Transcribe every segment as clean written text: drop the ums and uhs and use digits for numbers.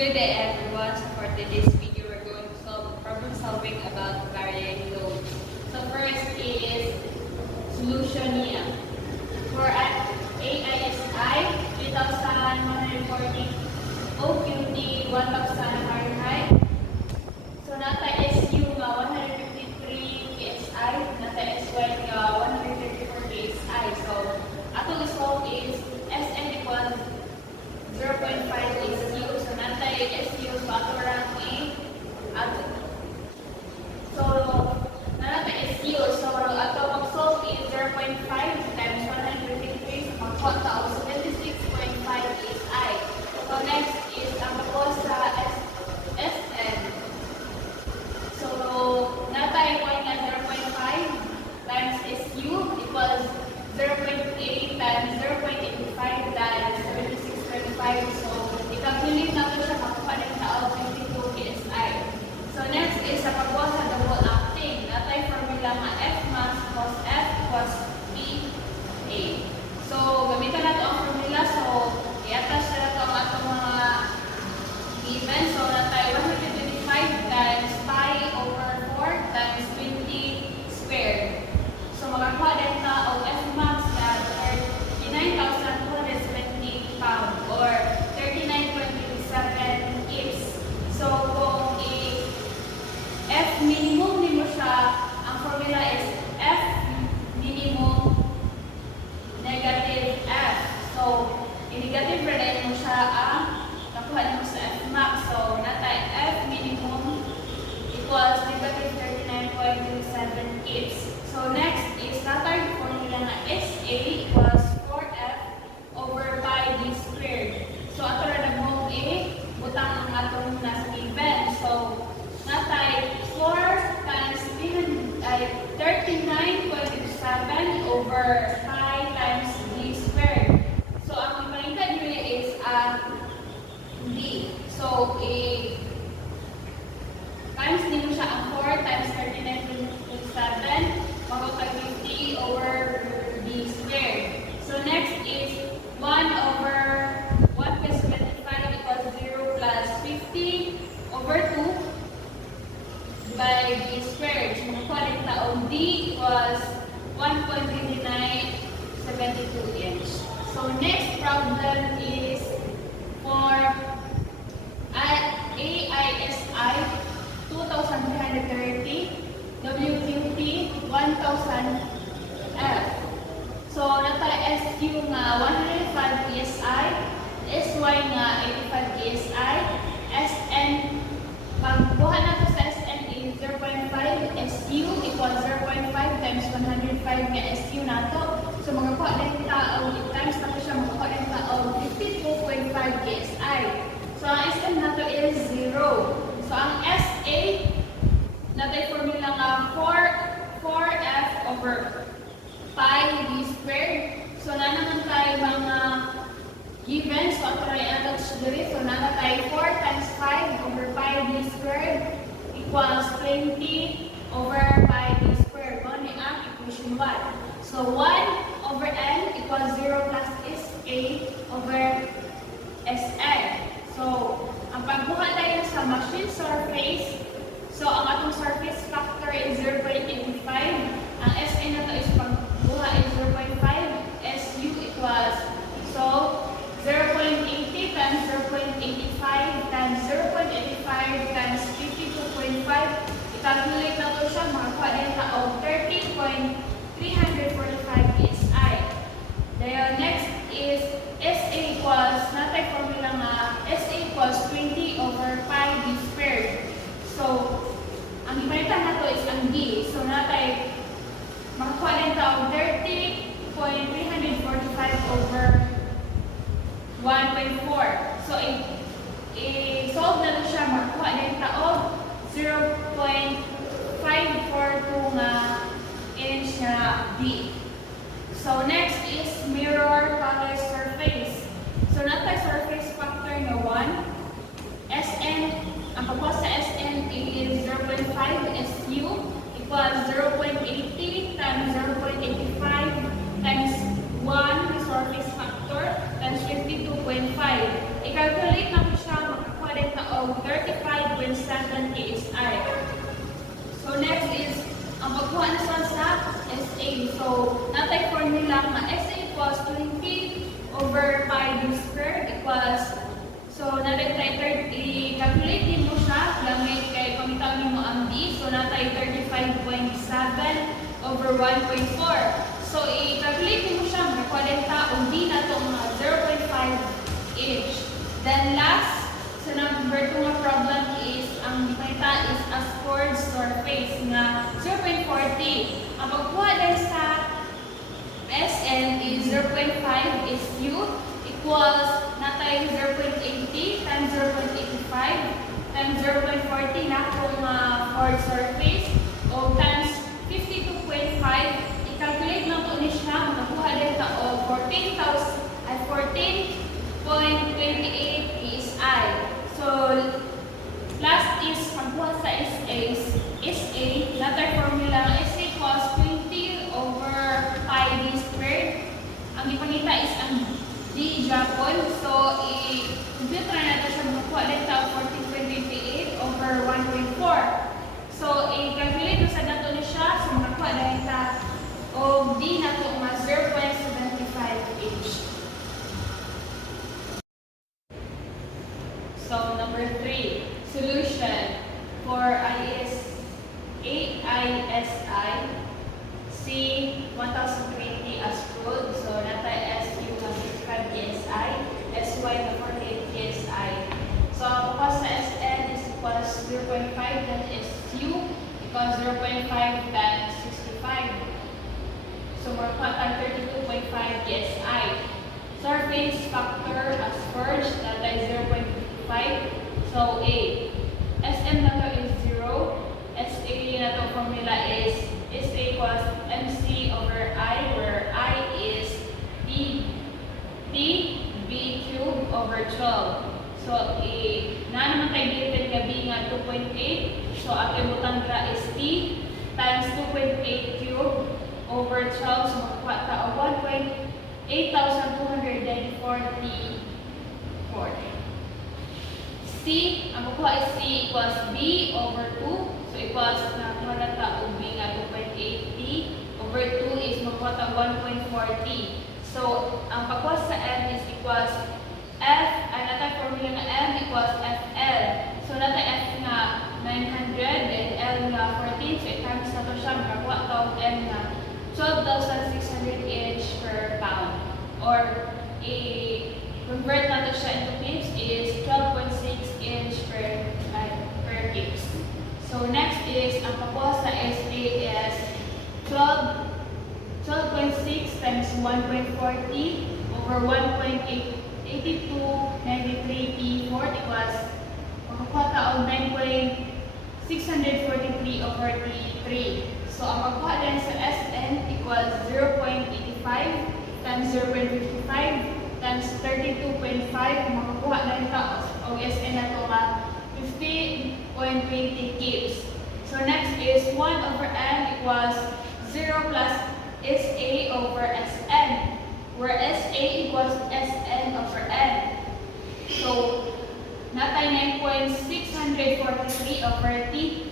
Good day everyone. So for today's video, we're going to solve problem solving about varying loads. So first is solution niya. For AISI 3,140 OQT 1,000 Fahrenheit. So nata SU nga 153 PSI, nata SY nga 134 PSI. So ato solve is SN equals 0.5 SU. So nata SU so ato rank ato. So nata SU so ato mag-solve is 0.5 times 153 so mag-count ta 76.5 PSI. So next is ang pagkuha sa SN. So nata equal nga 0.5 times SU equals 0.8 times 0.85 times 76.5. So i-calculate natin siya makuha ng tao 52 PSI. So next is sa pagkuha sa double acting. Natay formula nga F mass plus F plus PA. So gamitan natin ang formula. So i-attach na natin ang atong mga given. So natay 125 times pi over 4 times 20 squared. So makakuha din na o F max na 39,270 pound or 39.27 kips. So kung F minimum nimo siya, ang formula is F minimum negative F. So i-negative rin mo siya ang nakuha nimo sa F max. So natay F minimum equals negative 39.27 kips. So next is natay formula na SA equals 4F over pi d squared. So ato ra nag-move butang ang atong nasa given. So natay 4 times 39.27 over pi times d squared. So ang ipalitan nyo is d. So times nimo siya ang 4 times 39.27 magkakag 50 over d squared. So next is 1 over 1 plus 25 equals 0 plus 50 over 2 by d squared. So makuha rin taong d equals 1.2972 inch. So next problem is for AISI 2,330 WQT 1,000 F. So nata SQ nga 105 PSI, SY nga 85 PSI, SN pagbuha nato sa SN is 0.5, SU equals 0.5 times 105 nga SU nato. So magakuha din tao times nato siya magakuha din tao 52.5 PSI. So ang SN nato is 0. So ang SA natay formula nga 4F over pi d squared. So na naman tayo mga given. So ato rin attach diri. So na tayo 4 times 5 over pi d squared equals 20 over pi d squared. Mo ni ang equation 1. So 1 over n equals 0 plus SA over SN. So ang pagbuha tayo sa machine surface. So ang atong surface factor is 0.85. Ang SN na to is pagbuha is 0.5. SU equals so 0.80 times 0.85 times 0.85 times 52.5. I-calculate na to siya. Makakuha din na o 30.345 PSI. Then next is SA equals, natay formula nga, SA equals 20 over pi d squared. So, ang ipalitan na to is ang D. So, natay makakuha din taong 30.345 over 1.4. So, i-solve na to siya. Makakuha din taong 0.542 nga inch na D. So, next is mirror color surface. So, natay surface factor nga 1. SN, ang pagkuha sa SN is 0.5 SU equals 0.80 times 0.85 times 1 surface factor times 52.5. I-calculate natin siya, makakuha rin So, natay formula nga SA equals 20 over pi d squared equals, so natay i-calculate din mo siya gamit kay pamitaw ni mo ang d. So, natay 35.7 over 1.4. So, i-calculate din mo siya mga 40 o d na ito mga 0.5 inch. Then last, sa number 2 nga problem is, ang dipangita is a scored surface nga 0.40. Ang pagkuha dahil sa SN is 0.5 is U equals natay 0.80 times 0.85 times 0.40 na kung chord surface o times 52.5. I-calculate lang po ni siya, makakuha din ka o 14.28 PSI. So, last is pagkuha sa SA, natay formula ng SA equals 20 over pi d squared. Ang ipangita is ang d Japon. So, i-compute na natin siya makakuha din ka 14.28 over 1.4. So, i-calculate na sa dato na siya. So, makakuha dahil ka o d na ito nga 0.75 inch. So, number 3, solution for AISI C1020 as ruled. So, natay SU na 55 PSI, SY na 48 PSI. So, ang pagkas sa SN is equals 0.5, then SU equals 0.5 times 65. So, more than 32.5 PSI. Surface factor as first, natay 0.5. So, A. SM na to is 0. SA na to formula is SA equals MC over I, where I is B cubed over 12. So, na naman tayo given nga B nga 2.8. So, ang butang gra is T times 2.8 cubed over 12. So, makakuha ta o 1.8240. C, ang makuha is C equals B over 2. So, equals na kuha ta o B nga 2.8T over 2 is makuha ta 1.4T. So, ang pagkuha sa M is equals F, ang natay formula na M equals FL. So, natay F nga 900 and L nga 14. So, i-times na to siya, makakuha ta o M nga 12,600 inch per pound. Or, convert natin siya into kips is 12.6 inch per kips. So next is, ang pagkuha sa SA is 12.6 times 1.40 over 1.8293 T4 equals, makakuha ta o 9.643 over T3. So ang pagkuha din sa SN equals 0.85 times 0.55 times 32.5, makakuha na ito o SN na ito nga 50.20 kips. So next is 1 over N equals 0 plus SA over SN, where SA equals SN over N. So, natay 9.643 over T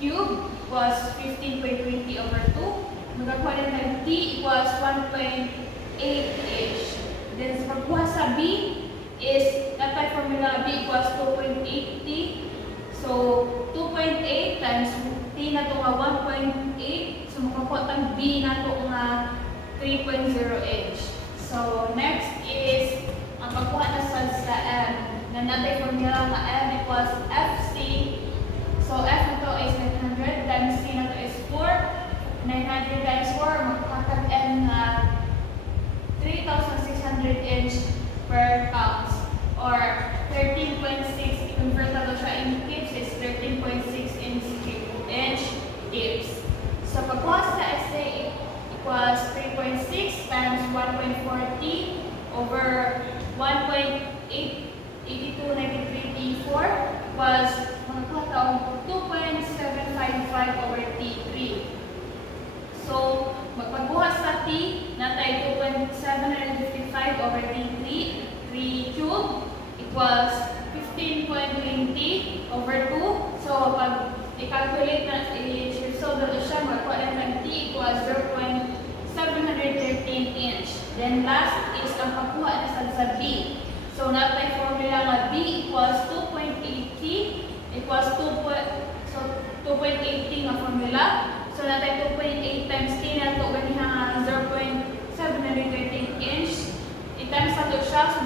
cube was 15.20 over 2. Makakuha na tayo T equals 1.8-ish. Then, sa pagkuha sa B is, natay formula B equals 2.8T. So, 2.8 times T na ito nga 1.8. So, makakuha tang B na ito nga 3.0H. So, next is, ang pagkuha na sa M, na natay formula nga M equals FC. So, F na ito is 900 times C na ito is 4. 900 times 4, makakuha M na 3,600 inch per pounds, or 13.6, i-convert na ito siya in kips, is 13.6 inch kips. So, pagkuha sa SA equals 3.6 times 1.4T over 1.8293 T4 was makakuha taong 2.755 over T3. So, magpagbuhat sa T, natay 2.755 over T3, 3 cube equals 15.20 over 2. So, pag i-calculate na, i-solve na siya, magkuha na ng T equals 0.6 ang pagkuha na sa B. So natay formula nga B equals 2.80 equals 2.80 nga formula. So natay 2.8 times T na ito ganihan nga 0.713 inch. I-times na ito siya. So